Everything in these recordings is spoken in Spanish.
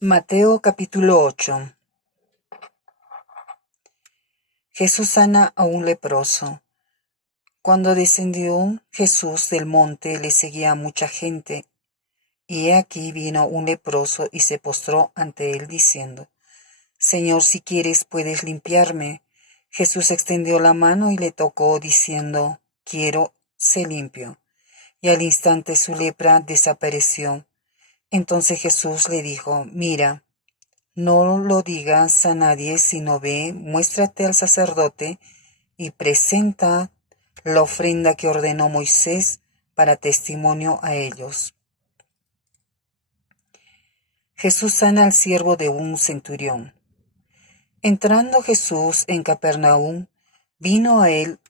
Mateo capítulo 8. Jesús sana a un leproso. Cuando descendió Jesús del monte, le seguía mucha gente, y he aquí vino un leproso y se postró ante él diciendo: Señor, si quieres puedes limpiarme. Jesús extendió la mano y le tocó diciendo: Quiero, sé limpio. Y al instante su lepra desapareció. Entonces Jesús le dijo: Mira, no lo digas a nadie, sino ve, muéstrate al sacerdote y presenta la ofrenda que ordenó Moisés para testimonio a ellos. Jesús sana al siervo de un centurión. Entrando Jesús en Capernaum, vino a él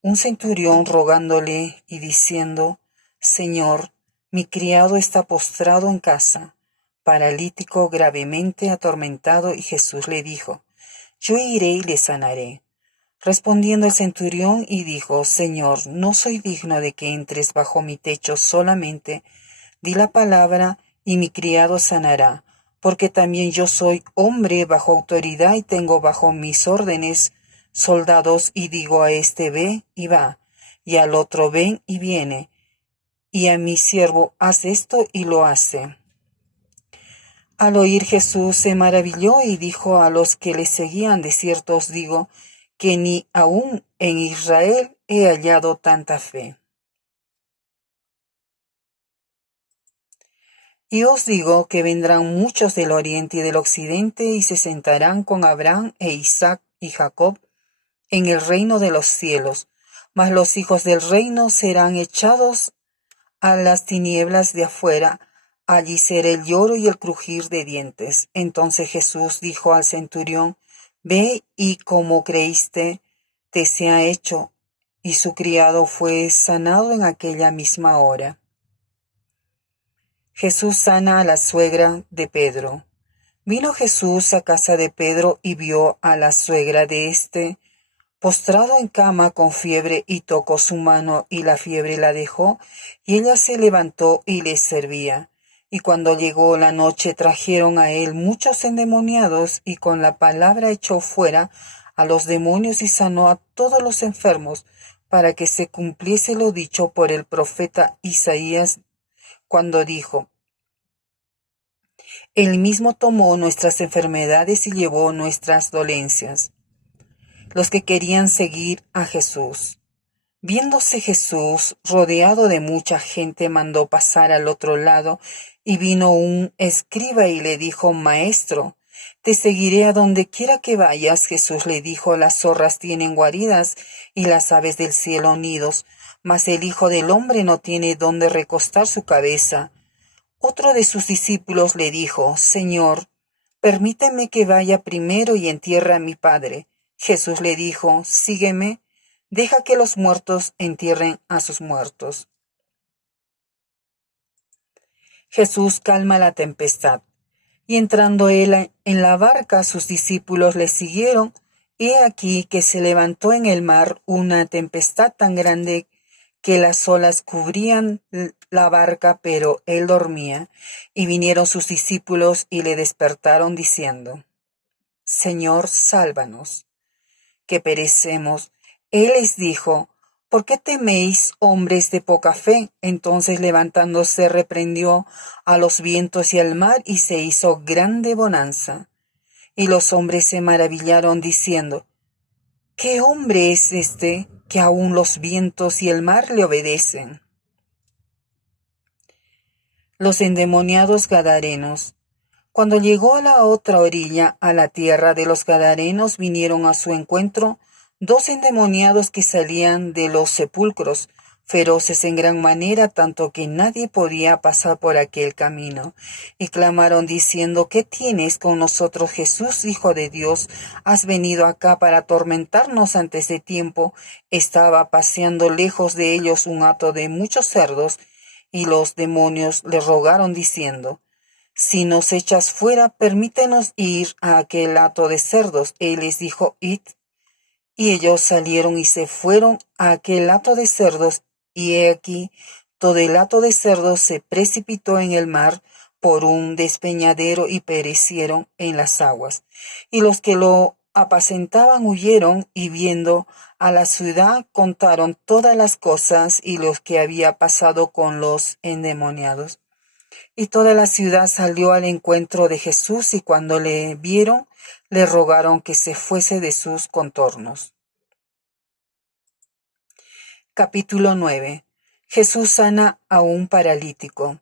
un centurión rogándole y diciendo: Señor, mi criado está postrado en casa, paralítico, gravemente atormentado. Y Jesús le dijo: Yo iré y le sanaré. Respondiendo el centurión y dijo: Señor, no soy digno de que entres bajo mi techo, solamente di la palabra y mi criado sanará, porque también yo soy hombre bajo autoridad y tengo bajo mis órdenes soldados, y digo a este: ve y va, y al otro: ven y viene, y a mi siervo: haz esto, y lo hace. Al oír Jesús se maravilló y dijo a los que le seguían: de cierto os digo que ni aun en Israel he hallado tanta fe. Y os digo que vendrán muchos del oriente y del occidente y se sentarán con Abraham e Isaac y Jacob en el reino de los cielos, mas los hijos del reino serán echados a las tinieblas de afuera. Allí será el lloro y el crujir de dientes. Entonces Jesús dijo al centurión: ve, y como creíste, te sea hecho. Y su criado fue sanado en aquella misma hora. Jesús sana a la suegra de Pedro. Vino Jesús a casa de Pedro y vio a la suegra de éste postrado en cama con fiebre, y tocó su mano, y la fiebre la dejó, y ella se levantó y les servía. Y cuando llegó la noche, trajeron a él muchos endemoniados, y con la palabra echó fuera a los demonios y sanó a todos los enfermos, para que se cumpliese lo dicho por el profeta Isaías, cuando dijo: Él mismo tomó nuestras enfermedades y llevó nuestras dolencias. Los que querían seguir a Jesús. Viéndose Jesús rodeado de mucha gente, mandó pasar al otro lado, y vino un escriba y le dijo: Maestro, te seguiré a donde quiera que vayas. Jesús le dijo: las zorras tienen guaridas y las aves del cielo nidos, mas el Hijo del Hombre no tiene donde recostar su cabeza. Otro de sus discípulos le dijo: Señor, permíteme que vaya primero y entierre a mi padre. Jesús le dijo: sígueme, deja que los muertos entierren a sus muertos. Jesús calma la tempestad. Y entrando él en la barca, sus discípulos le siguieron. He aquí que se levantó en el mar una tempestad tan grande que las olas cubrían la barca, pero él dormía. Y vinieron sus discípulos y le despertaron diciendo: Señor, sálvanos, que perecemos. Él les dijo: ¿por qué teméis, hombres de poca fe? Entonces levantándose reprendió a los vientos y al mar, y se hizo grande bonanza. Y los hombres se maravillaron diciendo: ¿qué hombre es este que aun los vientos y el mar le obedecen? Los endemoniados gadarenos. Cuando llegó a la otra orilla, a la tierra de los gadarenos, vinieron a su encuentro 2 endemoniados que salían de los sepulcros, feroces en gran manera, tanto que nadie podía pasar por aquel camino. Y clamaron diciendo: ¿qué tienes con nosotros, Jesús, Hijo de Dios? ¿Has venido acá para atormentarnos antes de tiempo? Estaba paseando lejos de ellos un hato de muchos cerdos, y los demonios le rogaron diciendo: si nos echas fuera, permítenos ir a aquel hato de cerdos. Él les dijo: id. Y ellos salieron y se fueron a aquel hato de cerdos, y he aquí, todo el hato de cerdos se precipitó en el mar, por un despeñadero y perecieron en las aguas. Y los que lo apacentaban huyeron y viendo a la ciudad contaron todas las cosas y lo que había pasado con los endemoniados. Y toda la ciudad salió al encuentro de Jesús y cuando le vieron, le rogaron que se fuese de sus contornos. Capítulo 9. Jesús sana a un paralítico.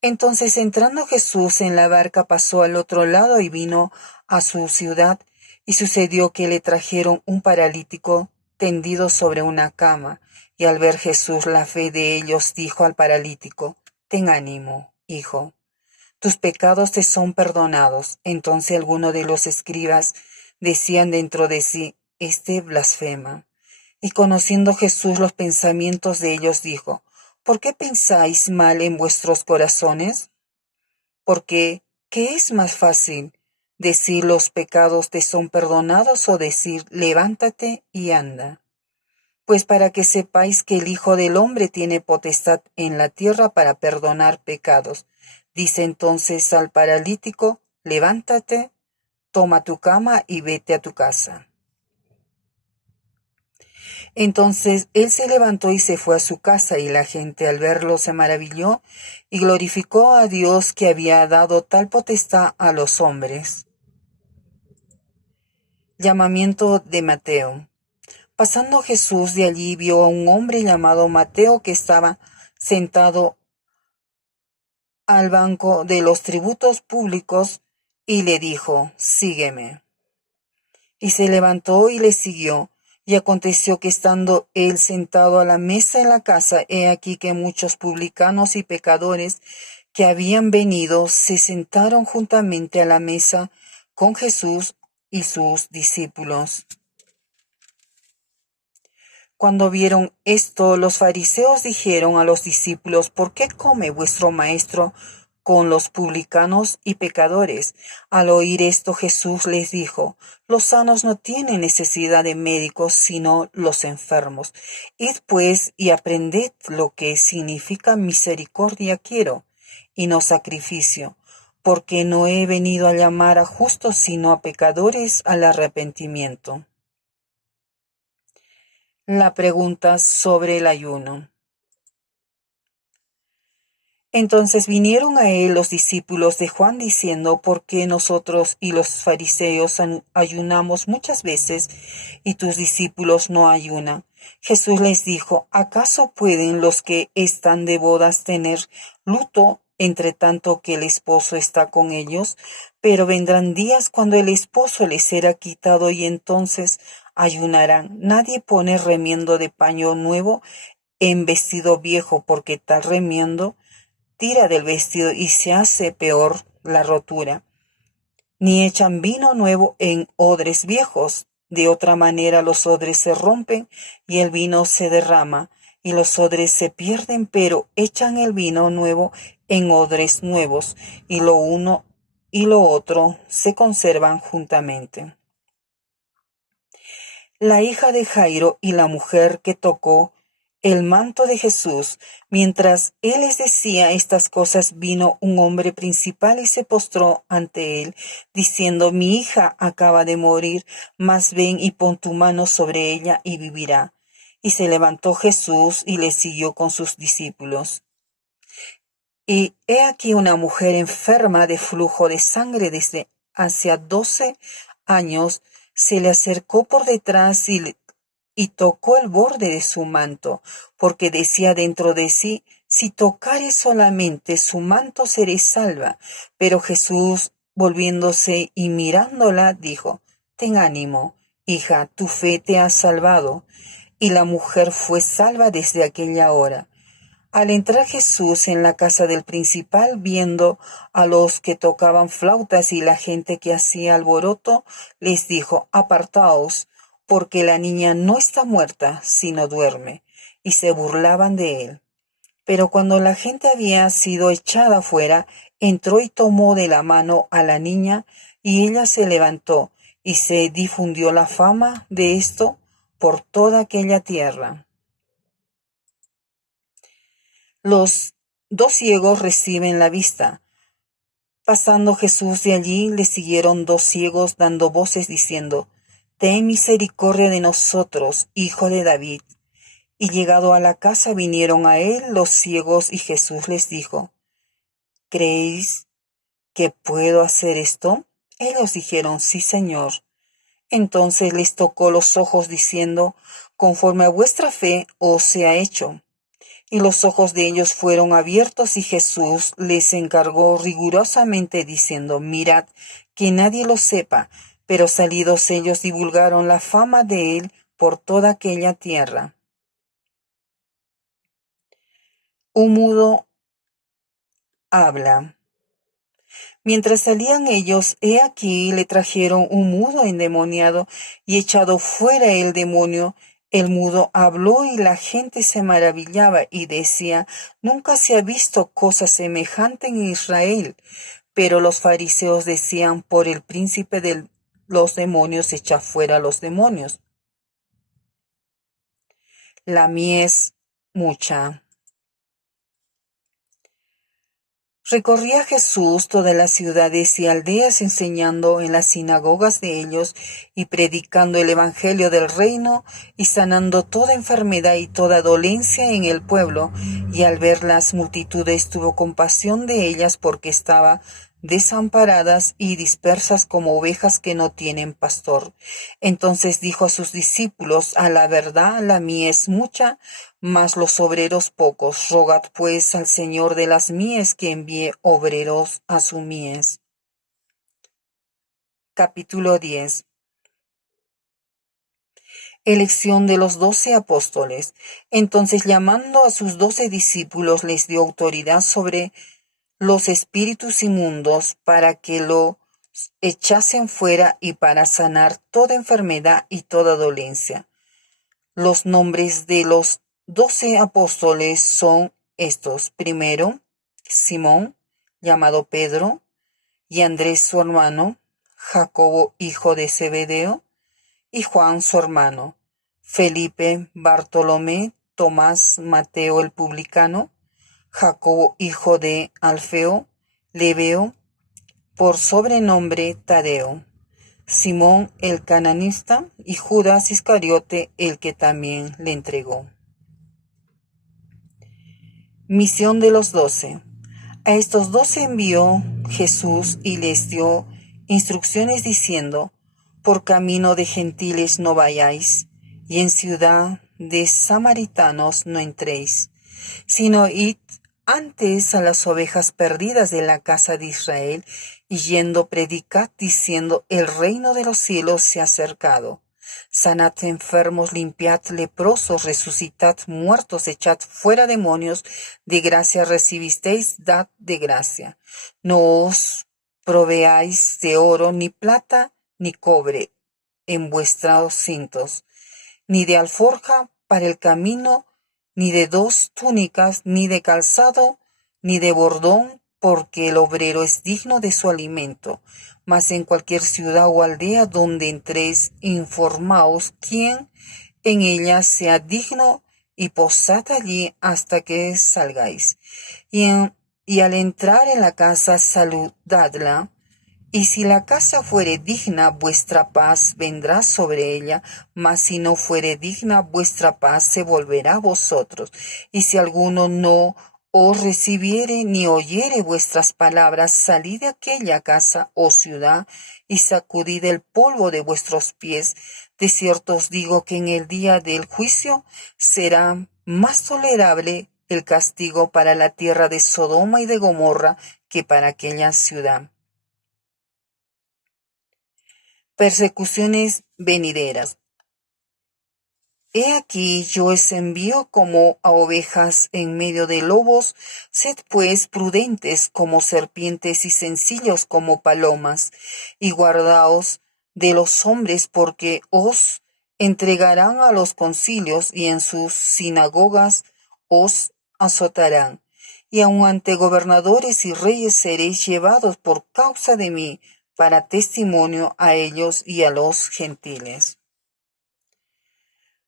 Entonces entrando Jesús en la barca pasó al otro lado y vino a su ciudad, y sucedió que le trajeron un paralítico tendido sobre una cama, y al ver Jesús la fe de ellos dijo al paralítico: Ten ánimo, hijo, tus pecados te son perdonados. Entonces algunos de los escribas decían dentro de sí: Este blasfema. Y conociendo Jesús los pensamientos de ellos, dijo: ¿Por qué pensáis mal en vuestros corazones? Porque, ¿qué es más fácil? ¿Decir los pecados te son perdonados o decir levántate y anda? Pues para que sepáis que el Hijo del Hombre tiene potestad en la tierra para perdonar pecados. Dice entonces al paralítico: levántate, toma tu cama y vete a tu casa. Entonces él se levantó y se fue a su casa, y la gente al verlo se maravilló y glorificó a Dios que había dado tal potestad a los hombres. Llamamiento de Mateo. Pasando Jesús de allí vio a un hombre llamado Mateo que estaba sentado al banco de los tributos públicos y le dijo: Sígueme. Y se levantó y le siguió. Y aconteció que estando él sentado a la mesa en la casa, he aquí que muchos publicanos y pecadores que habían venido se sentaron juntamente a la mesa con Jesús y sus discípulos. Cuando vieron esto, los fariseos dijeron a los discípulos: ¿Por qué come vuestro maestro con los publicanos y pecadores? Al oír esto, Jesús les dijo: Los sanos no tienen necesidad de médicos, sino los enfermos. Id pues y aprended lo que significa misericordia quiero, y no sacrificio, porque no he venido a llamar a justos, sino a pecadores al arrepentimiento. La pregunta sobre el ayuno. Entonces vinieron a él los discípulos de Juan diciendo: ¿Por qué nosotros y los fariseos ayunamos muchas veces y tus discípulos no ayunan? Jesús les dijo: ¿Acaso pueden los que están de bodas tener luto entre tanto que el esposo está con ellos? Pero vendrán días cuando el esposo les será quitado y entonces ayunarán. Nadie pone remiendo de paño nuevo en vestido viejo, porque tal remiendo tira del vestido y se hace peor la rotura. Ni echan vino nuevo en odres viejos. De otra manera los odres se rompen y el vino se derrama y los odres se pierden, pero echan el vino nuevo en odres nuevos, y lo uno y lo otro se conservan juntamente. La hija de Jairo y la mujer que tocó el manto de Jesús. Mientras él les decía estas cosas, vino un hombre principal y se postró ante él, diciendo: Mi hija acaba de morir, mas ven y pon tu mano sobre ella y vivirá. Y se levantó Jesús y le siguió con sus discípulos. Y he aquí una mujer enferma de flujo de sangre desde hacia 12 años, se le acercó por detrás y tocó el borde de su manto, porque decía dentro de sí: si tocare solamente su manto seré salva. Pero Jesús, volviéndose y mirándola, dijo: Ten ánimo, hija, tu fe te ha salvado. Y la mujer fue salva desde aquella hora. Al entrar Jesús en la casa del principal, viendo a los que tocaban flautas y la gente que hacía alboroto, les dijo: Apartaos, porque la niña no está muerta, sino duerme. Y se burlaban de él. Pero cuando la gente había sido echada fuera, entró y tomó de la mano a la niña, y ella se levantó, y se difundió la fama de esto por toda aquella tierra. Los 2 ciegos reciben la vista. Pasando Jesús de allí, le siguieron dos ciegos dando voces diciendo, Ten misericordia de nosotros, hijo de David. Y llegado a la casa vinieron a él los ciegos y Jesús les dijo, ¿Creéis que puedo hacer esto? Ellos dijeron, Sí, Señor. Entonces les tocó los ojos diciendo, Conforme a vuestra fe os sea hecho. Y los ojos de ellos fueron abiertos y Jesús les encargó rigurosamente diciendo, Mirad, que nadie lo sepa. Pero salidos ellos divulgaron la fama de él por toda aquella tierra. Un mudo habla. Mientras salían ellos, he aquí le trajeron un mudo endemoniado, y echado fuera el demonio, el mudo habló y la gente se maravillaba y decía, Nunca se ha visto cosa semejante en Israel. Pero los fariseos decían, por el príncipe de los demonios echa fuera los demonios. La mies mucha. Recorría Jesús todas las ciudades y aldeas enseñando en las sinagogas de ellos y predicando el evangelio del reino y sanando toda enfermedad y toda dolencia en el pueblo. Y al ver las multitudes tuvo compasión de ellas porque estaban desamparadas y dispersas como ovejas que no tienen pastor. Entonces dijo a sus discípulos, A la verdad la mies mucha, mas los obreros pocos. Rogad pues al Señor de las mies que envíe obreros a su mies. Capítulo 10. Elección de los 12 apóstoles. Entonces llamando a sus 12 discípulos les dio autoridad sobre los espíritus inmundos para que los echasen fuera y para sanar toda enfermedad y toda dolencia. Los nombres de los 12 apóstoles son estos. Primero, Simón, llamado Pedro, y Andrés su hermano, Jacobo hijo de Zebedeo, y Juan su hermano, Felipe, Bartolomé, Tomás, Mateo el publicano, Jacobo hijo de Alfeo, Lebeo, por sobrenombre Tadeo, Simón el cananista y Judas Iscariote el que también le entregó. Misión de los 12. A estos 12 envió Jesús y les dio instrucciones diciendo, por camino de gentiles no vayáis, y en ciudad de samaritanos no entréis, sino id antes a las ovejas perdidas de la casa de Israel, y yendo predicad diciendo, el reino de los cielos se ha acercado. Sanad enfermos, limpiad leprosos, resucitad muertos, echad fuera demonios, de gracia recibisteis, dad de gracia. No os proveáis de oro, ni plata, ni cobre en vuestros cintos, ni de alforja para el camino, ni de 2 túnicas, ni de calzado, ni de bordón, porque el obrero es digno de su alimento. Mas en cualquier ciudad o aldea donde entréis, informaos quién en ella sea digno, y posad allí hasta que salgáis. Y al entrar en la casa, saludadla. Y si la casa fuere digna, vuestra paz vendrá sobre ella, mas si no fuere digna, vuestra paz se volverá a vosotros. Y si alguno no os recibiere ni oyere vuestras palabras, salid de aquella casa o ciudad y sacudid el polvo de vuestros pies. De cierto os digo que en el día del juicio será más tolerable el castigo para la tierra de Sodoma y de Gomorra que para aquella ciudad. Persecuciones venideras. He aquí yo os envío como a ovejas en medio de lobos, sed pues prudentes como serpientes y sencillos como palomas, y guardaos de los hombres porque os entregarán a los concilios y en sus sinagogas os azotarán, y aun ante gobernadores y reyes seréis llevados por causa de mí, para testimonio a ellos y a los gentiles.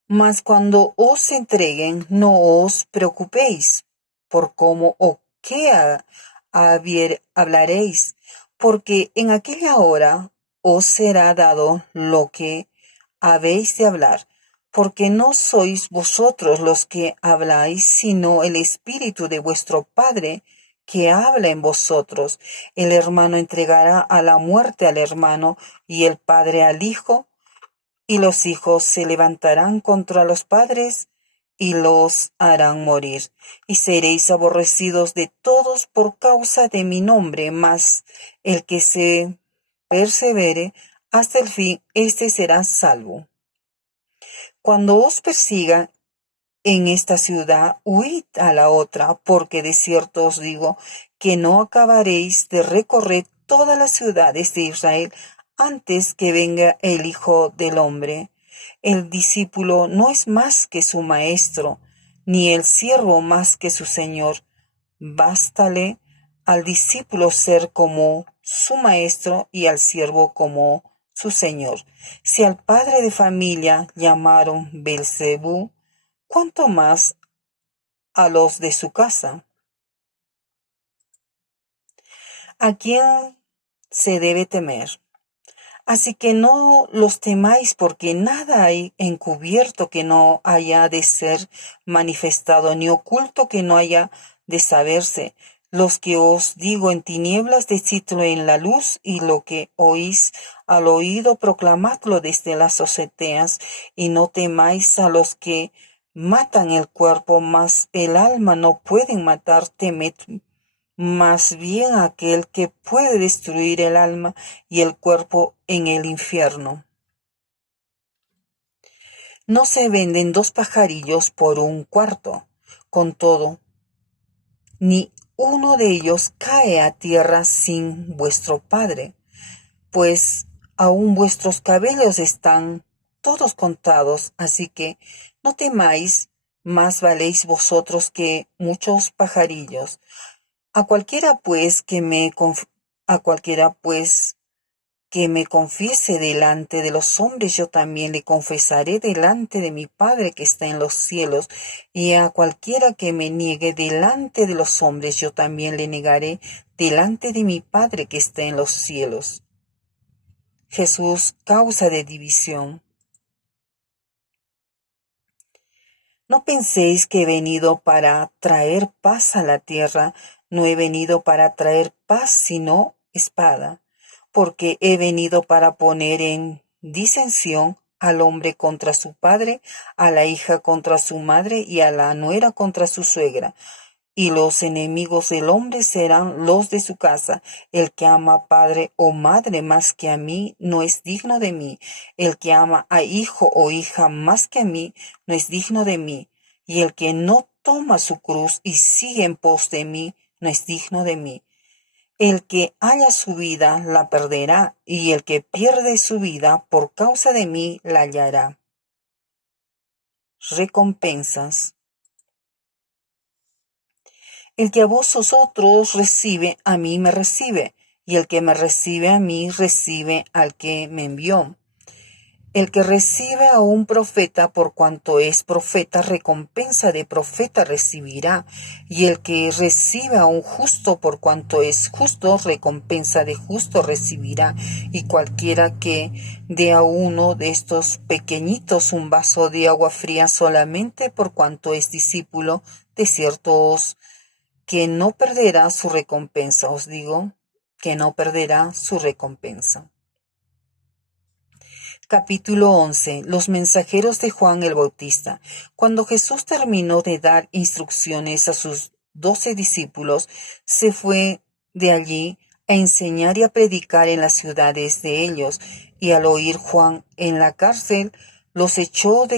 Mas cuando os entreguen, no os preocupéis por cómo o qué hablaréis, porque en aquella hora os será dado lo que habéis de hablar, porque no sois vosotros los que habláis, sino el Espíritu de vuestro Padre que habla en vosotros. El hermano entregará a la muerte al hermano, y el padre al hijo, y los hijos se levantarán contra los padres y los harán morir. Y seréis aborrecidos de todos por causa de mi nombre, mas el que se persevere hasta el fin, éste será salvo. Cuando os persigan en esta ciudad, huid a la otra, porque de cierto os digo que no acabaréis de recorrer todas las ciudades de Israel antes que venga el Hijo del Hombre. El discípulo no es más que su maestro, ni el siervo más que su señor. Bástale al discípulo ser como su maestro y al siervo como su señor. Si al padre de familia llamaron Belcebú, ¿cuánto más a los de su casa? ¿A quién se debe temer? Así que no los temáis, porque nada hay encubierto que no haya de ser manifestado, ni oculto que no haya de saberse. Los que os digo en tinieblas, decidlo en la luz, y lo que oís al oído, proclamadlo desde las azoteas, y no temáis a los que matan el cuerpo, mas el alma no pueden matar. Temed más bien aquel que puede destruir el alma y el cuerpo en el infierno. No se venden dos pajarillos por un cuarto. Con todo, ni uno de ellos cae a tierra sin vuestro Padre, pues aún vuestros cabellos están todos contados, así que no temáis, más valéis vosotros que muchos pajarillos. A cualquiera pues a cualquiera pues que me confiese delante de los hombres, yo también le confesaré delante de mi Padre que está en los cielos. Y a cualquiera que me niegue delante de los hombres, yo también le negaré delante de mi Padre que está en los cielos. Jesús, causa de división. No penséis que he venido para traer paz a la tierra. No he venido para traer paz, sino espada, porque he venido para poner en disensión al hombre contra su padre, a la hija contra su madre y a la nuera contra su suegra. Y los enemigos del hombre serán los de su casa. El que ama a padre o madre más que a mí no es digno de mí. El que ama a hijo o hija más que a mí no es digno de mí. Y el que no toma su cruz y sigue en pos de mí no es digno de mí. El que halla su vida la perderá, y el que pierde su vida por causa de mí la hallará. Recompensas. El que a vosotros recibe, a mí me recibe, y el que me recibe a mí, recibe al que me envió. El que recibe a un profeta por cuanto es profeta, recompensa de profeta recibirá, y el que recibe a un justo por cuanto es justo, recompensa de justo recibirá. Y cualquiera que dé a uno de estos pequeñitos un vaso de agua fría solamente por cuanto es discípulo, de cierto os que no perderá su recompensa. Os digo que no perderá su recompensa. Capítulo 11. Los mensajeros de Juan el Bautista. Cuando Jesús terminó de dar instrucciones a sus 12 discípulos, se fue de allí a enseñar y a predicar en las ciudades de ellos, y al oír Juan en la cárcel los hechos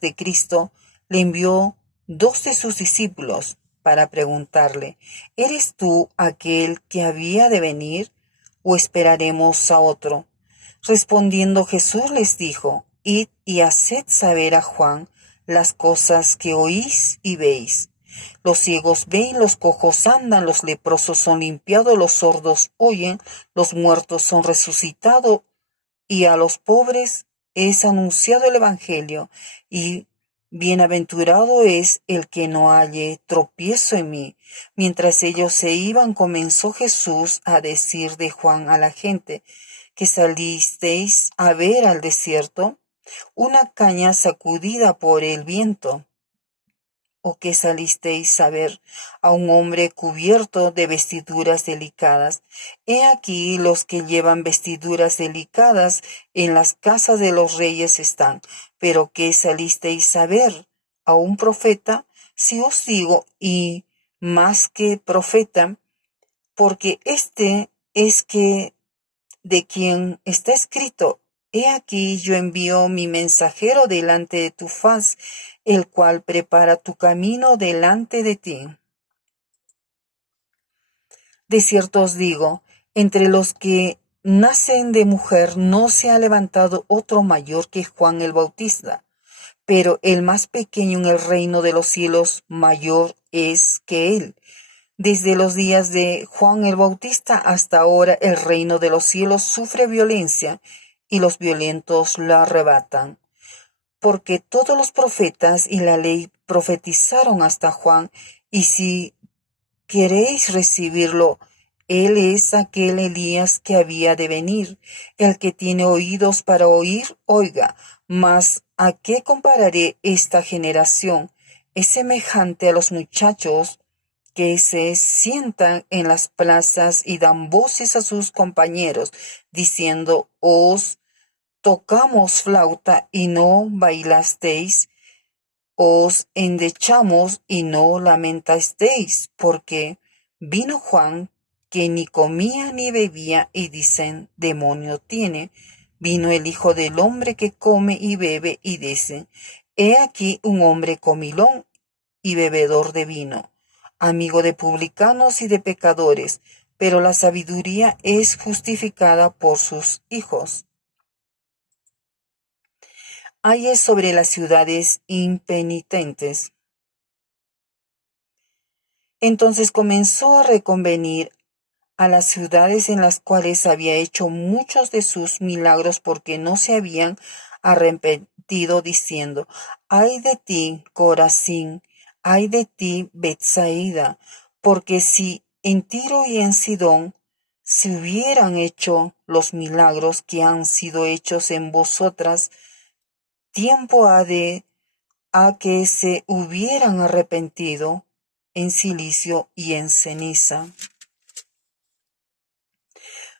de Cristo, le envió 2 de sus discípulos para preguntarle: ¿eres tú aquel que había de venir, o esperaremos a otro? Respondiendo Jesús les dijo: id y haced saber a Juan las cosas que oís y veis. Los ciegos ven, los cojos andan, los leprosos son limpiados, los sordos oyen, los muertos son resucitados, y a los pobres es anunciado el Evangelio, y Bienaventurado es el que no halle tropiezo en mí. Mientras ellos se iban, comenzó Jesús a decir de Juan a la gente, que salisteis a ver al desierto, una caña sacudida por el viento, o que salisteis a ver a un hombre cubierto de vestiduras delicadas. He aquí los que llevan vestiduras delicadas en las casas de los reyes están. Pero que salisteis a ver a un profeta, si os digo, y más que profeta, porque este es que de quien está escrito, he aquí yo envío mi mensajero delante de tu faz, el cual prepara tu camino delante de ti. De cierto os digo, entre los que nacen de mujer no se ha levantado otro mayor que Juan el Bautista, pero el más pequeño en el reino de los cielos mayor es que él. Desde los días de Juan el Bautista hasta ahora el reino de los cielos sufre violencia y los violentos la arrebatan. Porque todos los profetas y la ley profetizaron hasta Juan, y si queréis recibirlo, él es aquel Elías que había de venir. El que tiene oídos para oír, oiga. Mas ¿a qué compararé esta generación? Es semejante a los muchachos que se sientan en las plazas y dan voces a sus compañeros, diciendo, os tocamos flauta y no bailasteis, os endechamos y no lamentasteis, porque vino Juan que ni comía ni bebía y dicen, demonio tiene. Vino el Hijo del Hombre que come y bebe y dicen, he aquí un hombre comilón y bebedor de vino, amigo de publicanos y de pecadores, pero la sabiduría es justificada por sus hijos. Ayes sobre las ciudades impenitentes. Entonces comenzó a reconvenir a las ciudades en las cuales había hecho muchos de sus milagros porque no se habían arrepentido, diciendo, ay de ti, Corazín, ay de ti, Betsaida, porque si en Tiro y en Sidón se hubieran hecho los milagros que han sido hechos en vosotras, tiempo ha que se hubieran arrepentido en silicio y en ceniza.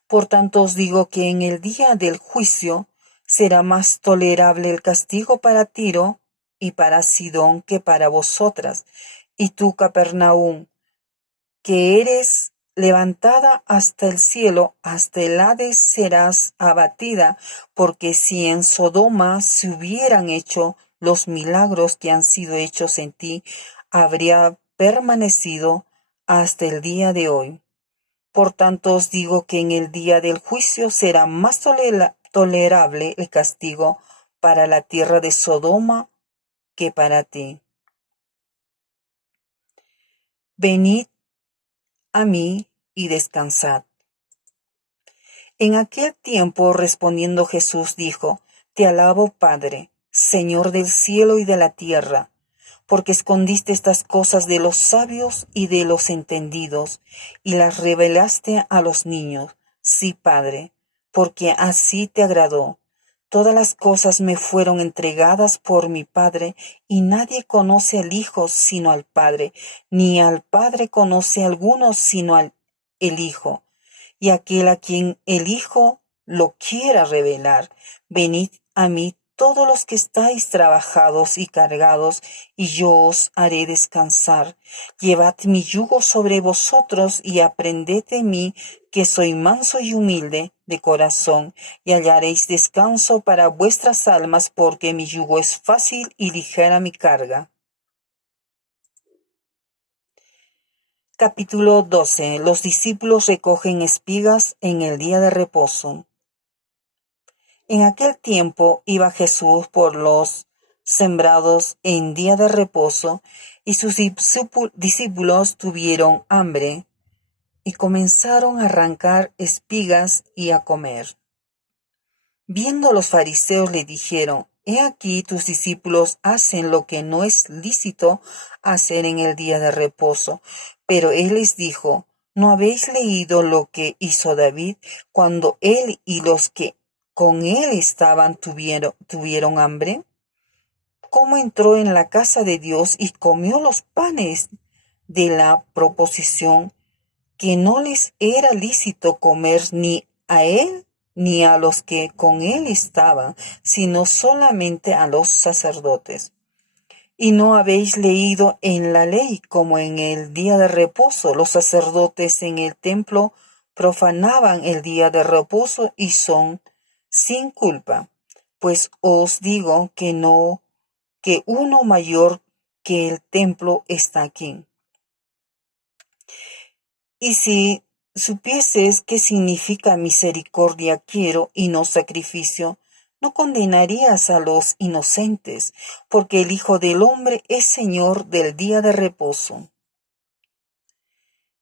Por tanto os digo que en el día del juicio será más tolerable el castigo para Tiro y para Sidón que para vosotras. Y tú, Capernaum, que eres levantada hasta el cielo, hasta el Hades serás abatida, porque si en Sodoma se hubieran hecho los milagros que han sido hechos en ti, habría permanecido hasta el día de hoy. Por tanto os digo que en el día del juicio será más tolerable el castigo para la tierra de Sodoma que para ti. Venid a mí y descansad. En aquel tiempo respondiendo Jesús dijo, te alabo, Padre, Señor del cielo y de la tierra, porque escondiste estas cosas de los sabios y de los entendidos, y las revelaste a los niños. Sí, Padre, porque así te agradó. Todas las cosas me fueron entregadas por mi Padre, y nadie conoce al Hijo sino al Padre, ni al Padre conoce a alguno sino el Hijo, y aquel a quien el Hijo lo quiera revelar. Venid a mí todos los que estáis trabajados y cargados, y yo os haré descansar. Llevad mi yugo sobre vosotros y aprended de mí, que soy manso y humilde de corazón, y hallaréis descanso para vuestras almas, porque mi yugo es fácil y ligera mi carga. Capítulo 12. Los discípulos recogen espigas en el día de reposo. En aquel tiempo iba Jesús por los sembrados en día de reposo, y sus discípulos tuvieron hambre, y comenzaron a arrancar espigas y a comer. Viendo los fariseos le dijeron, he aquí tus discípulos hacen lo que no es lícito hacer en el día de reposo. Pero él les dijo, ¿no habéis leído lo que hizo David cuando él y los que con él estaban tuvieron hambre? ¿Cómo entró en la casa de Dios y comió los panes de la proposición que no les era lícito comer ni a él ni a los que con él estaban, sino solamente a los sacerdotes? ¿Y no habéis leído en la ley como en el día de reposo los sacerdotes en el templo profanaban el día de reposo y son sin culpa? Pues os digo que no, que uno mayor que el templo está aquí. Y si supieses qué significa misericordia quiero y no sacrificio, no condenarías a los inocentes, porque el Hijo del Hombre es Señor del día de reposo.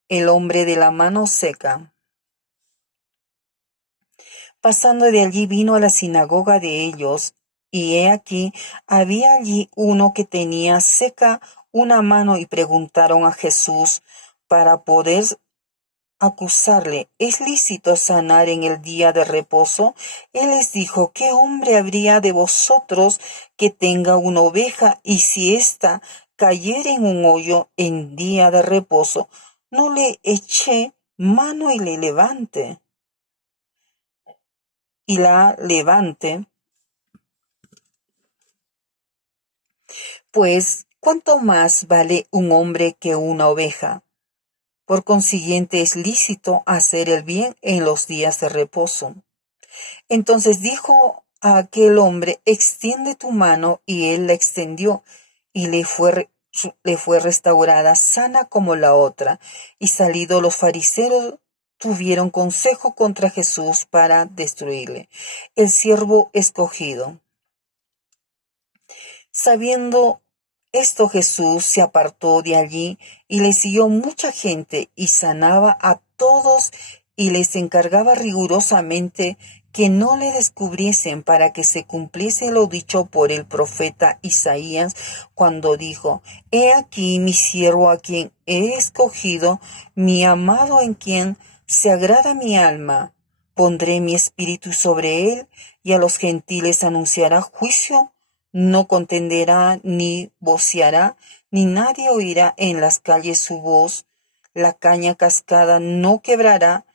El hombre de la mano seca. Pasando de allí vino a la sinagoga de ellos, y he aquí, había allí uno que tenía seca una mano, y preguntaron a Jesús para poder acusarle, ¿es lícito sanar en el día de reposo? Él les dijo, ¿qué hombre habría de vosotros que tenga una oveja y si ésta cayere en un hoyo en día de reposo, no le eche mano y le levante? Y la levante, pues, ¿cuánto más vale un hombre que una oveja? Por consiguiente, es lícito hacer el bien en los días de reposo. Entonces dijo a aquel hombre, extiende tu mano, y él la extendió, y le fue restaurada sana como la otra. Y salidos los fariseos tuvieron consejo contra Jesús para destruirle. El siervo escogido. Sabiendo esto, Jesús se apartó de allí y le siguió mucha gente y sanaba a todos y les encargaba rigurosamente que no le descubriesen, para que se cumpliese lo dicho por el profeta Isaías cuando dijo, he aquí mi siervo a quien he escogido, mi amado en quien se agrada mi alma. Pondré mi espíritu sobre él, y a los gentiles anunciará juicio. No contenderá ni voceará, ni nadie oirá en las calles su voz. La caña cascada no quebrará,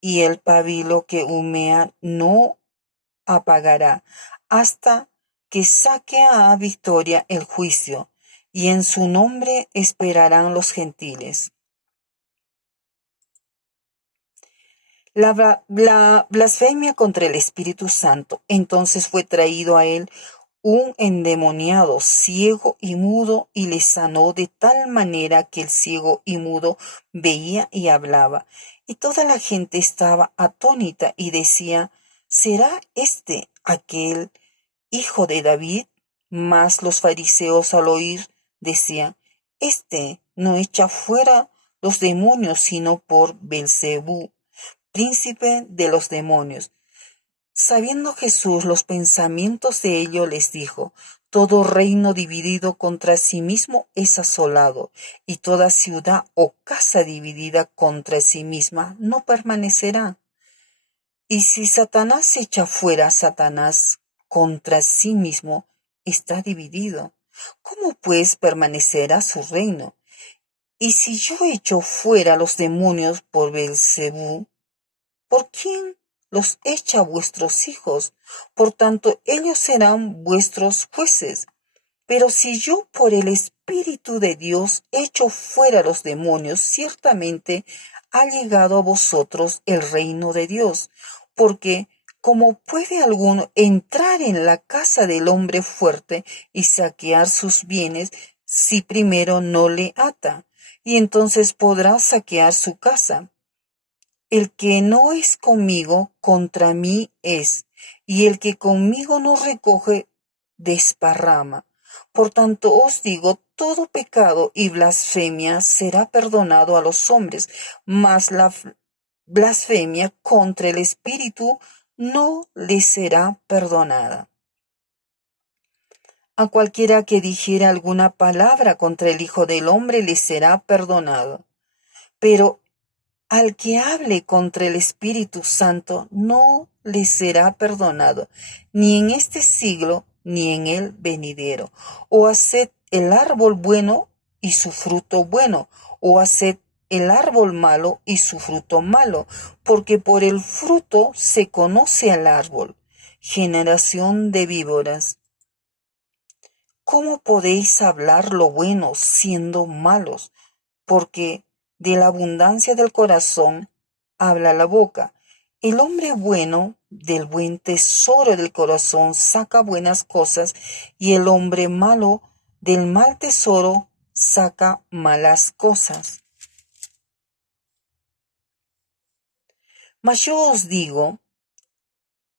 y el pabilo que humea no apagará, hasta que saque a victoria el juicio, y en su nombre esperarán los gentiles. La blasfemia contra el Espíritu Santo. Entonces fue traído a él un endemoniado, ciego y mudo, y le sanó de tal manera que el ciego y mudo veía y hablaba. Y toda la gente estaba atónita y decía, ¿será este aquel hijo de David? Mas los fariseos al oír decían, este no echa fuera los demonios sino por Belcebú, príncipe de los demonios. Sabiendo Jesús los pensamientos de ellos, les dijo, todo reino dividido contra sí mismo es asolado, y toda ciudad o casa dividida contra sí misma no permanecerá. Y si Satanás echa fuera a Satanás contra sí mismo, está dividido. ¿Cómo pues permanecerá su reino? Y si yo echo fuera los demonios por Belcebú, ¿por quién los echa vuestros hijos? Por tanto, ellos serán vuestros jueces. Pero si yo por el Espíritu de Dios echo fuera los demonios, ciertamente ha llegado a vosotros el reino de Dios. Porque ¿cómo puede alguno entrar en la casa del hombre fuerte y saquear sus bienes si primero no le ata? Y entonces podrá saquear su casa. El que no es conmigo, contra mí es, y el que conmigo no recoge, desparrama. Por tanto os digo, todo pecado y blasfemia será perdonado a los hombres, mas la blasfemia contra el Espíritu no les será perdonada. A cualquiera que dijere alguna palabra contra el Hijo del Hombre le será perdonado. Pero al que hable contra el Espíritu Santo no le será perdonado, ni en este siglo, ni en el venidero. O haced el árbol bueno y su fruto bueno, o haced el árbol malo y su fruto malo, porque por el fruto se conoce al árbol. Generación de víboras, ¿cómo podéis hablar lo bueno siendo malos? Porque de la abundancia del corazón habla la boca. El hombre bueno del buen tesoro del corazón saca buenas cosas, y el hombre malo del mal tesoro saca malas cosas. Mas yo os digo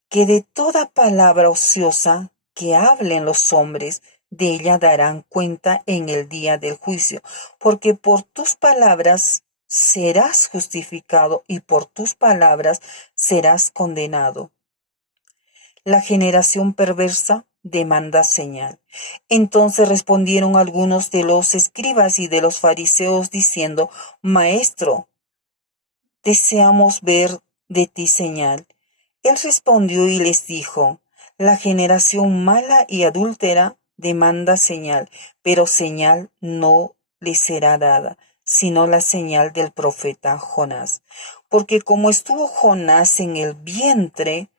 que de toda palabra ociosa que hablen los hombres, de ella darán cuenta en el día del juicio, porque por tus palabras serás justificado y por tus palabras serás condenado. La generación perversa demanda señal. Entonces respondieron algunos de los escribas y de los fariseos diciendo: Maestro, deseamos ver de ti señal. Él respondió y les dijo: La generación mala y adúltera demanda señal, pero señal no le será dada, sino la señal del profeta Jonás. Porque como estuvo Jonás en el vientre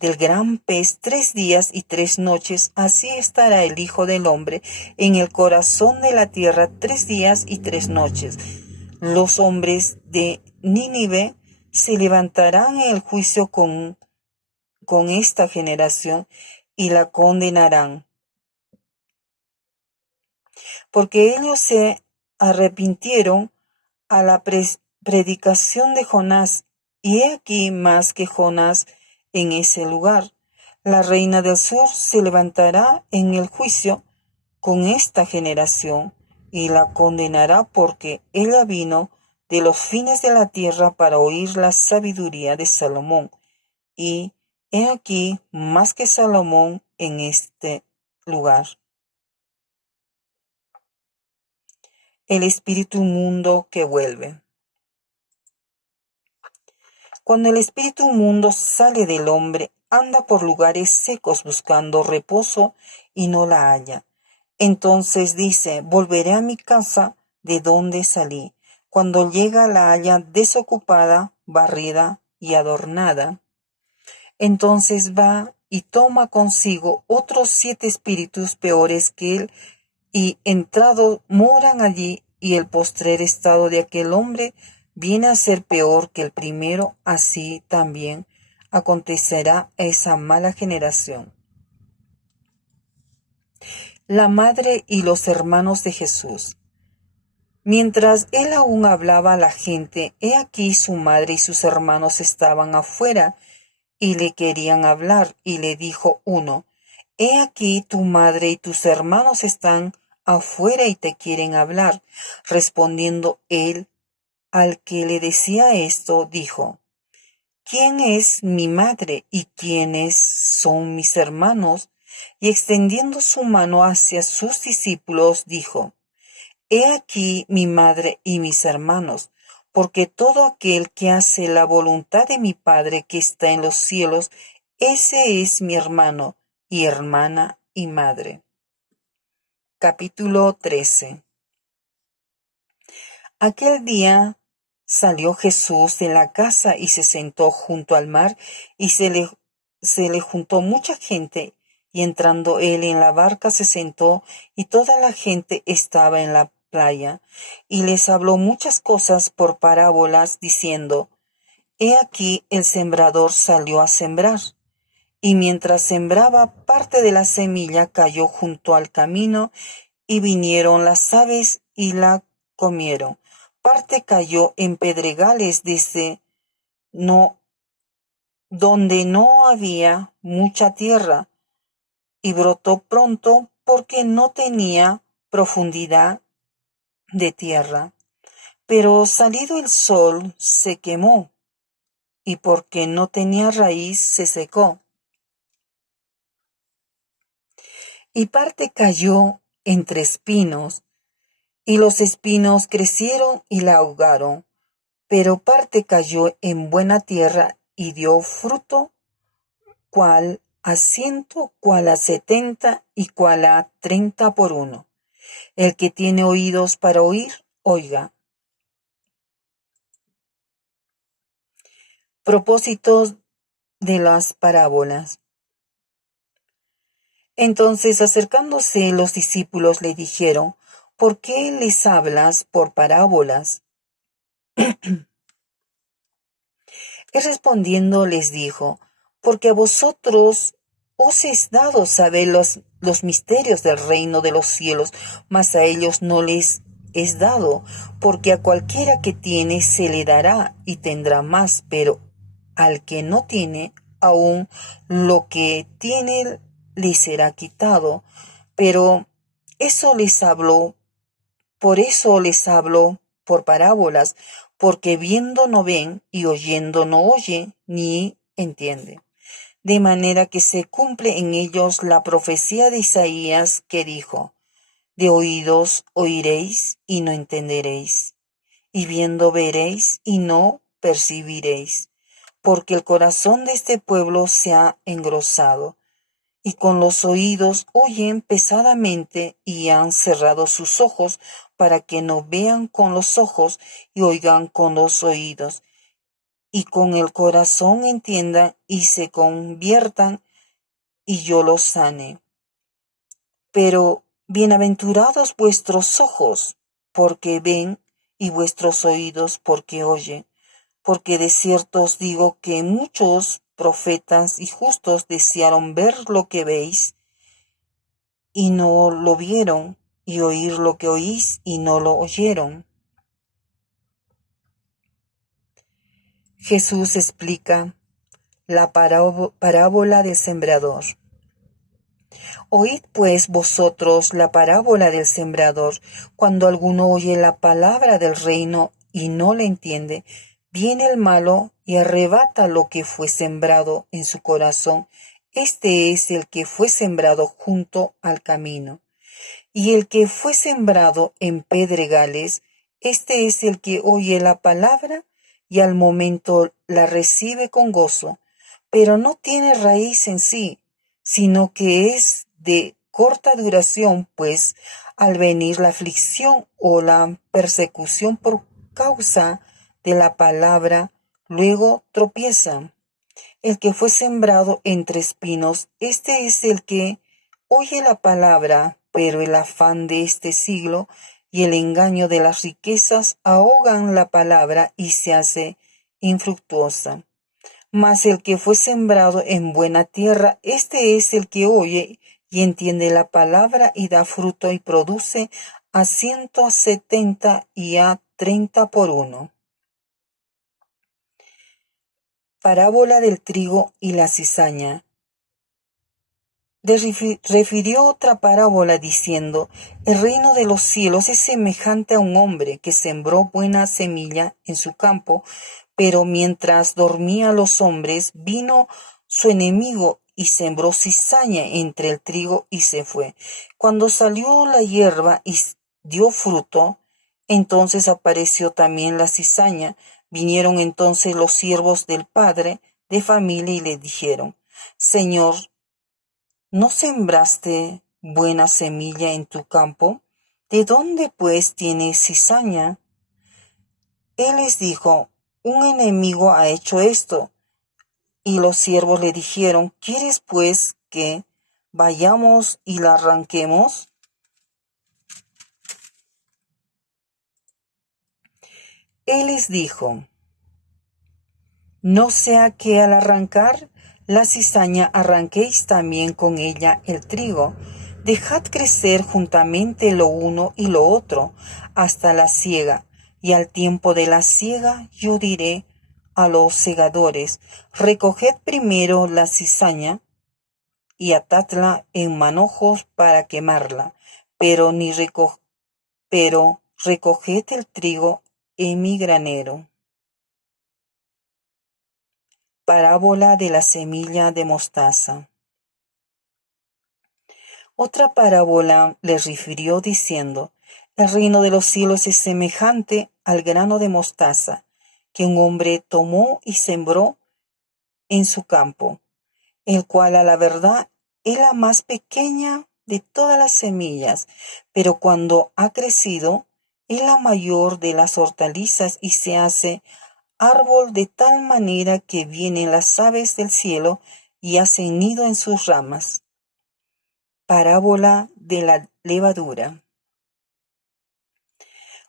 del gran pez 3 días y 3 noches, así estará el Hijo del Hombre en el corazón de la tierra 3 días y 3 noches. Los hombres de Nínive se levantarán en el juicio con esta generación y la condenarán, porque ellos se arrepintieron a la predicación de Jonás, y he aquí más que Jonás en ese lugar. La reina del sur se levantará en el juicio con esta generación y la condenará, porque ella vino de los fines de la tierra para oír la sabiduría de Salomón, y he aquí más que Salomón en este lugar. El espíritu mundo que vuelve. Cuando el espíritu mundo sale del hombre, anda por lugares secos buscando reposo y no la halla. Entonces dice: volveré a mi casa de donde salí. Cuando llega la halla desocupada, barrida y adornada. Entonces va y toma consigo otros 7 espíritus peores que él, y entrado moran allí, y el postrer estado de aquel hombre viene a ser peor que el primero. Así también acontecerá a esa mala generación. La madre y los hermanos de Jesús. Mientras él aún hablaba a la gente, he aquí su madre y sus hermanos estaban afuera y le querían hablar, y le dijo uno: He aquí tu madre y tus hermanos están afuera y te quieren hablar. Respondiendo él al que le decía esto, dijo: ¿Quién es mi madre y quiénes son mis hermanos? Y extendiendo su mano hacia sus discípulos, dijo: He aquí mi madre y mis hermanos, porque todo aquel que hace la voluntad de mi Padre que está en los cielos, ese es mi hermano y hermana y madre. Capítulo 13. Aquel día salió Jesús de la casa y se sentó junto al mar, y se le juntó mucha gente, y entrando él en la barca se sentó, y toda la gente estaba en la playa, y les habló muchas cosas por parábolas, diciendo: He aquí el sembrador salió a sembrar, y mientras sembraba, parte de la semilla cayó junto al camino, y vinieron las aves y la comieron. Parte cayó en pedregales donde no había mucha tierra, y brotó pronto porque no tenía profundidad de tierra. Pero salido el sol se quemó, y porque no tenía raíz se secó. y parte cayó entre espinos, y los espinos crecieron y la ahogaron, pero parte cayó en buena tierra y dio fruto, cual a 100, cual a 70 y cual a 30 por uno. El que tiene oídos para oír, oiga. Propósitos de las parábolas. Entonces, acercándose los discípulos le dijeron: ¿por qué les hablas por parábolas? Él respondiendo les dijo: porque a vosotros os es dado saber los misterios del reino de los cielos, mas a ellos no les es dado, porque a cualquiera que tiene se le dará y tendrá más, pero al que no tiene, aún lo que tiene le será quitado. Pero eso les habló, por eso les hablo por parábolas, porque viendo no ven y oyendo no oye ni entiende. De manera que se cumple en ellos la profecía de Isaías que dijo: de oídos oiréis y no entenderéis, y viendo veréis y no percibiréis, porque el corazón de este pueblo se ha engrosado, y con los oídos oyen pesadamente y han cerrado sus ojos para que no vean con los ojos y oigan con los oídos, y con el corazón entiendan y se conviertan y yo los sane. Pero bienaventurados vuestros ojos, porque ven, y vuestros oídos, porque oyen. Porque de cierto os digo que muchos profetas y justos desearon ver lo que veis, y no lo vieron, y oír lo que oís, y no lo oyeron. Jesús explica la parábola del sembrador. Oíd pues vosotros la parábola del sembrador. Cuando alguno oye la palabra del reino y no la entiende, viene el malo y arrebata lo que fue sembrado en su corazón. Este es el que fue sembrado junto al camino. Y el que fue sembrado en pedregales, este es el que oye la palabra y al momento la recibe con gozo, pero no tiene raíz en sí, sino que es de corta duración, pues al venir la aflicción o la persecución por causa de la palabra, luego tropieza. El que fue sembrado entre espinos, este es el que oye la palabra, pero el afán de este siglo y el engaño de las riquezas ahogan la palabra y se hace infructuosa. Mas el que fue sembrado en buena tierra, este es el que oye y entiende la palabra y da fruto y produce a 170 y a 30 por uno. Parábola del trigo y la cizaña. Refirió otra parábola diciendo: el reino de los cielos es semejante a un hombre que sembró buena semilla en su campo, pero mientras dormían los hombres, vino su enemigo y sembró cizaña entre el trigo y se fue. Cuando salió la hierba y dio fruto, entonces apareció también la cizaña. Vinieron entonces los siervos del padre de familia y le dijeron: Señor, ¿no sembraste buena semilla en tu campo? ¿De dónde pues tiene cizaña? Él les dijo: un enemigo ha hecho esto. Y los siervos le dijeron: ¿quieres pues que vayamos y la arranquemos? Él les dijo: no sea que al arrancar la cizaña arranquéis también con ella el trigo. Dejad crecer juntamente lo uno y lo otro hasta la siega, y al tiempo de la siega yo diré a los segadores: recoged primero la cizaña y atadla en manojos para quemarla, pero recoged el trigo en mi granero. Parábola de la semilla de mostaza. Otra parábola les refirió diciendo, el reino de los cielos es semejante al grano de mostaza, que un hombre tomó y sembró en su campo, el cual a la verdad es la más pequeña de todas las semillas, pero cuando ha crecido, es la mayor de las hortalizas y se hace árbol de tal manera que vienen las aves del cielo y hacen nido en sus ramas. Parábola de la levadura.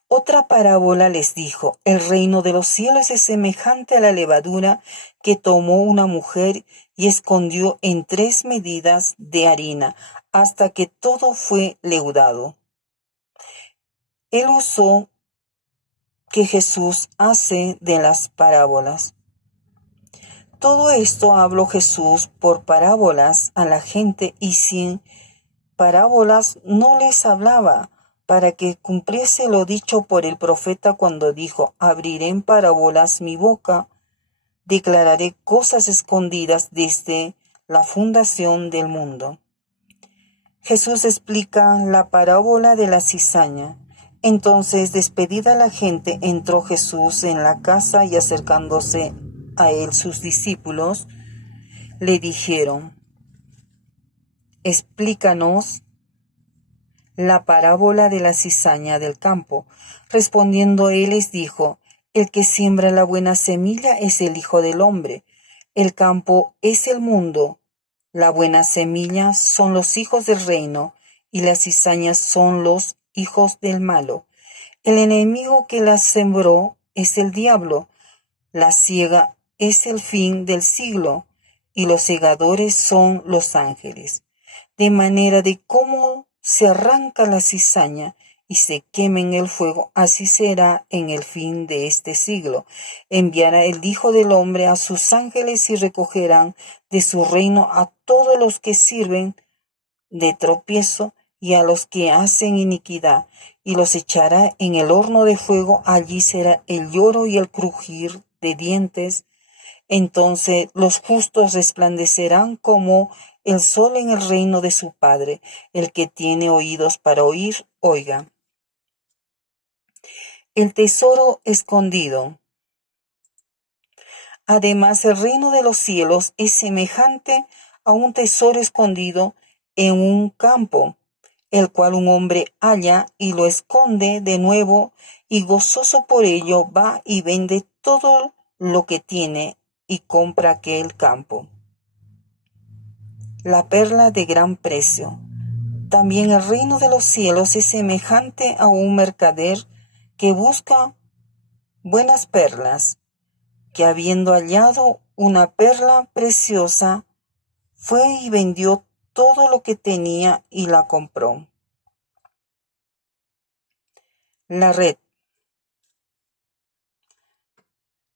Otra parábola les dijo, el reino de los cielos es semejante a la levadura que tomó una mujer y escondió en 3 medidas de harina hasta que todo fue leudado. El uso que Jesús hace de las parábolas. Todo esto habló Jesús por parábolas a la gente y sin parábolas no les hablaba, para que cumpliese lo dicho por el profeta cuando dijo, abriré en parábolas mi boca, declararé cosas escondidas desde la fundación del mundo. Jesús explica la parábola de la cizaña. Entonces, despedida la gente, entró Jesús en la casa y acercándose a él sus discípulos, le dijeron, explícanos la parábola de la cizaña del campo. Respondiendo él les dijo, el que siembra la buena semilla es el Hijo del Hombre. El campo es el mundo. La buena semilla son los hijos del reino y las cizañas son los hijos del malo. El enemigo que las sembró es el diablo. La siega es el fin del siglo y los segadores son los ángeles. De manera de cómo se arranca la cizaña y se quema en el fuego, así será en el fin de este siglo. Enviará el Hijo del Hombre a sus ángeles y recogerán de su reino a todos los que sirven de tropiezo y a los que hacen iniquidad, y los echará en el horno de fuego. Allí será el lloro y el crujir de dientes. Entonces los justos resplandecerán como el sol en el reino de su Padre. El que tiene oídos para oír, oiga. El tesoro escondido. Además, el reino de los cielos es semejante a un tesoro escondido en un campo, el cual un hombre halla y lo esconde de nuevo, y gozoso por ello va y vende todo lo que tiene y compra aquel campo. La perla de gran precio. También el reino de los cielos es semejante a un mercader que busca buenas perlas, que habiendo hallado una perla preciosa, fue y vendió todo lo que tenía y la compró. La red.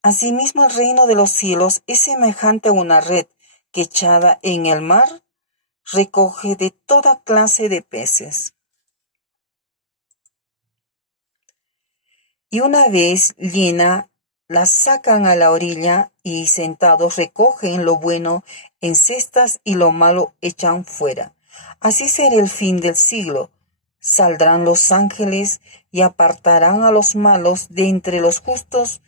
Asimismo, el reino de los cielos es semejante a una red que echada en el mar recoge de toda clase de peces. Y una vez llena, la sacan a la orilla y sentados recogen lo bueno en cestas y lo malo echan fuera. Así será el fin del siglo. Saldrán los ángeles y apartarán a los malos de entre los justos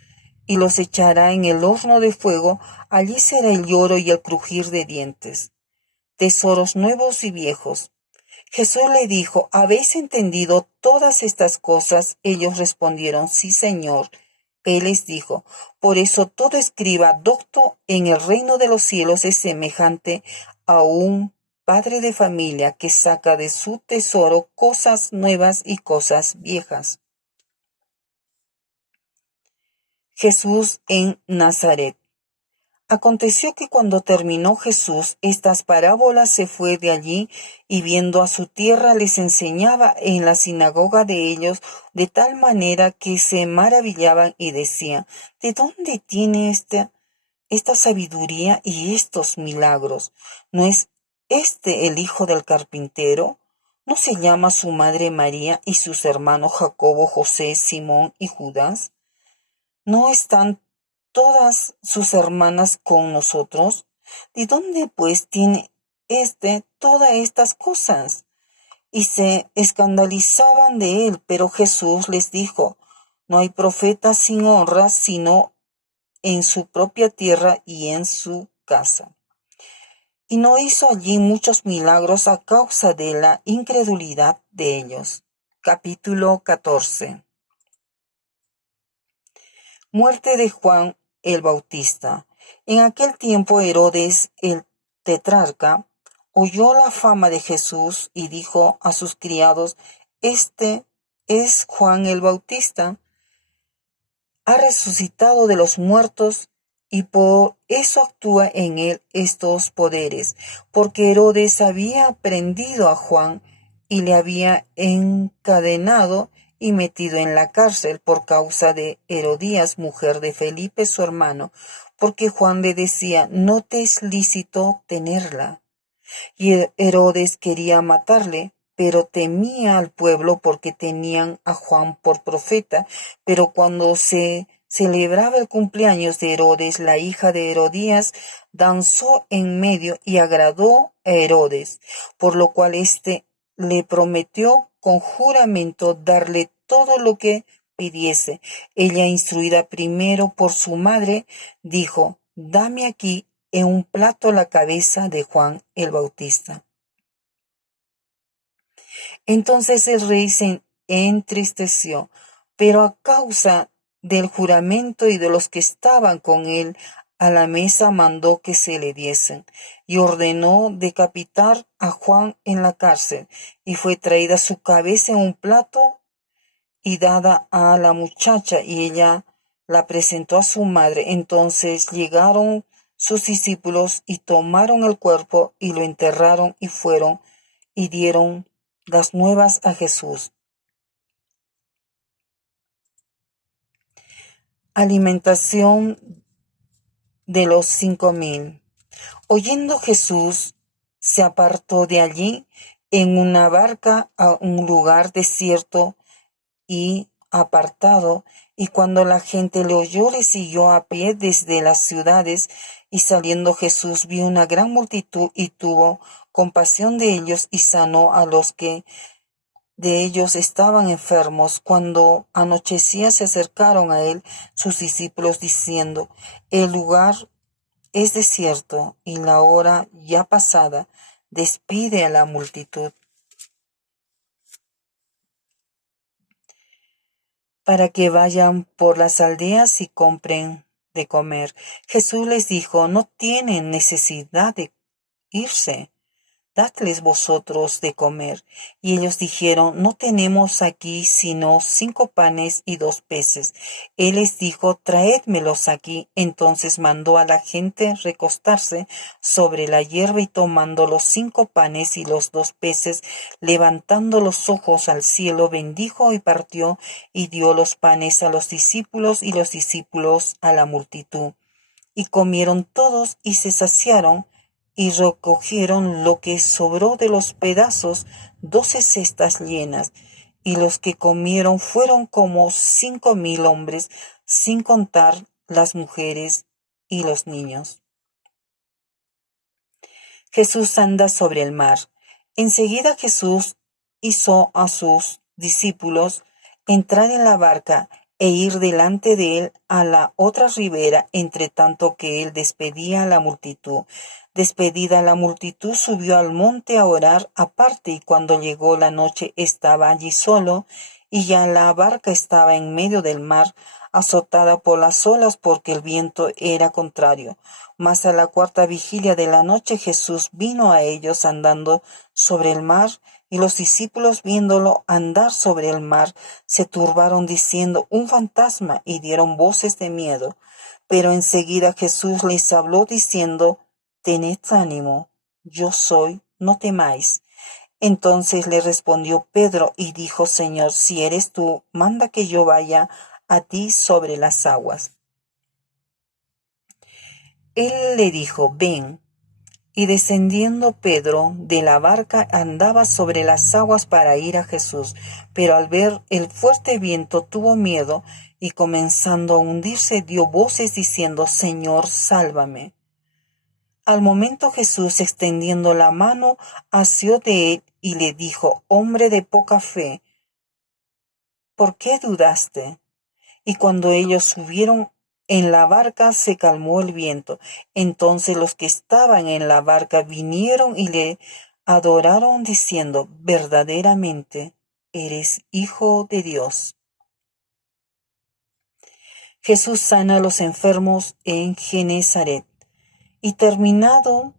y los echará en el horno de fuego. Allí será el lloro y el crujir de dientes. Tesoros nuevos y viejos. Jesús le dijo, ¿habéis entendido todas estas cosas? Ellos respondieron, sí, Señor. Él les dijo, por eso todo escriba docto en el reino de los cielos es semejante a un padre de familia que saca de su tesoro cosas nuevas y cosas viejas. Jesús en Nazaret. Aconteció que cuando terminó Jesús estas parábolas se fue de allí y viendo a su tierra les enseñaba en la sinagoga de ellos de tal manera que se maravillaban y decían, ¿de dónde tiene esta sabiduría y estos milagros? ¿No es este el hijo del carpintero? ¿No se llama su madre María y sus hermanos Jacobo, José, Simón y Judas? ¿No están todas sus hermanas con nosotros? ¿De dónde pues tiene todas estas cosas? y se escandalizaban de él. Pero Jesús les dijo: no hay profeta sin honra sino en su propia tierra y en su casa. Y no hizo allí muchos milagros a causa de la incredulidad de ellos. Capítulo 14. Muerte de Juan el Bautista. En aquel tiempo Herodes el tetrarca oyó la fama de Jesús y dijo a sus criados: Este es Juan el Bautista. Ha resucitado de los muertos y por eso actúa en él estos poderes, porque Herodes había prendido a Juan y le había encadenado y metido en la cárcel por causa de Herodías, mujer de Felipe su hermano, porque Juan le decía: no te es lícito tenerla. Y Herodes quería matarle, pero temía al pueblo porque tenían a Juan por profeta. Pero cuando se celebraba el cumpleaños de Herodes, la hija de Herodías danzó en medio y agradó a Herodes, por lo cual éste le prometió con juramento darle todo lo que pidiese. Ella, instruida primero por su madre, dijo: dame aquí en un plato la cabeza de Juan el Bautista. Entonces el rey se entristeció, pero a causa del juramento y de los que estaban con él a la mesa, mandó que se le diesen, y ordenó decapitar a Juan en la cárcel, y fue traída su cabeza en un plato y dada a la muchacha, y ella la presentó a su madre. Entonces llegaron sus discípulos y tomaron el cuerpo y lo enterraron y fueron y dieron las nuevas a Jesús. Alimentación de los 5,000. Oyendo Jesús, se apartó de allí en una barca a un lugar desierto y apartado, y cuando la gente le oyó, le siguió a pie desde las ciudades. Y saliendo Jesús vio una gran multitud y tuvo compasión de ellos y sanó a los que de ellos estaban enfermos. Cuando anochecía, se acercaron a él sus discípulos diciendo: el lugar es desierto y la hora ya pasada. Despide a la multitud para que vayan por las aldeas y compren de comer. Jesús les dijo: no tienen necesidad de irse, dadles vosotros de comer. Y ellos dijeron: no tenemos aquí sino 5 panes y 2 peces. Él les dijo: traédmelos aquí. Entonces mandó a la gente recostarse sobre la hierba, y tomando los 5 panes y los 2 peces, levantando los ojos al cielo, bendijo y partió, y dio los panes a los discípulos y los discípulos a la multitud. Y comieron todos y se saciaron, y recogieron lo que sobró de los pedazos, 12 cestas llenas. Y los que comieron fueron como 5,000 hombres, sin contar las mujeres y los niños. Jesús anda sobre el mar. Enseguida Jesús hizo a sus discípulos entrar en la barca e ir delante de él a la otra ribera, entre tanto que él despedía a la multitud. Despedida la multitud, subió al monte a orar aparte, y cuando llegó la noche estaba allí solo, y ya la barca estaba en medio del mar, azotada por las olas, porque el viento era contrario. Mas a la 4ª vigilia de la noche Jesús vino a ellos andando sobre el mar, y los discípulos, viéndolo andar sobre el mar, se turbaron diciendo: un fantasma, y dieron voces de miedo. Pero enseguida Jesús les habló diciendo: tened ánimo, yo soy, no temáis. Entonces le respondió Pedro y dijo: Señor, si eres tú, manda que yo vaya a ti sobre las aguas. Él le dijo: ven. Y descendiendo Pedro de la barca, andaba sobre las aguas para ir a Jesús, pero al ver el fuerte viento tuvo miedo, y comenzando a hundirse dio voces diciendo: Señor, sálvame. Al momento Jesús, extendiendo la mano, asió de él y le dijo: Hombre de poca fe, ¿por qué dudaste? Y cuando ellos subieron en la barca, se calmó el viento. Entonces los que estaban en la barca vinieron y le adoraron, diciendo: Verdaderamente eres Hijo de Dios. Jesús sana a los enfermos en Genezaret. Y terminada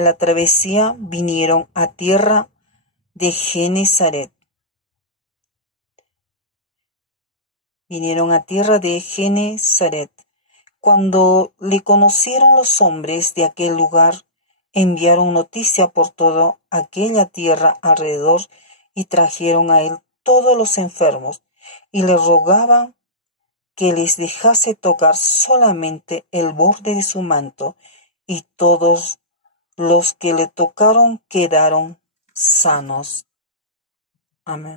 la travesía, vinieron a tierra de Genezaret. Cuando le conocieron los hombres de aquel lugar, enviaron noticia por toda aquella tierra alrededor y trajeron a él todos los enfermos y le rogaban que les dejase tocar solamente el borde de su manto, y todos los que le tocaron quedaron sanos. Amén.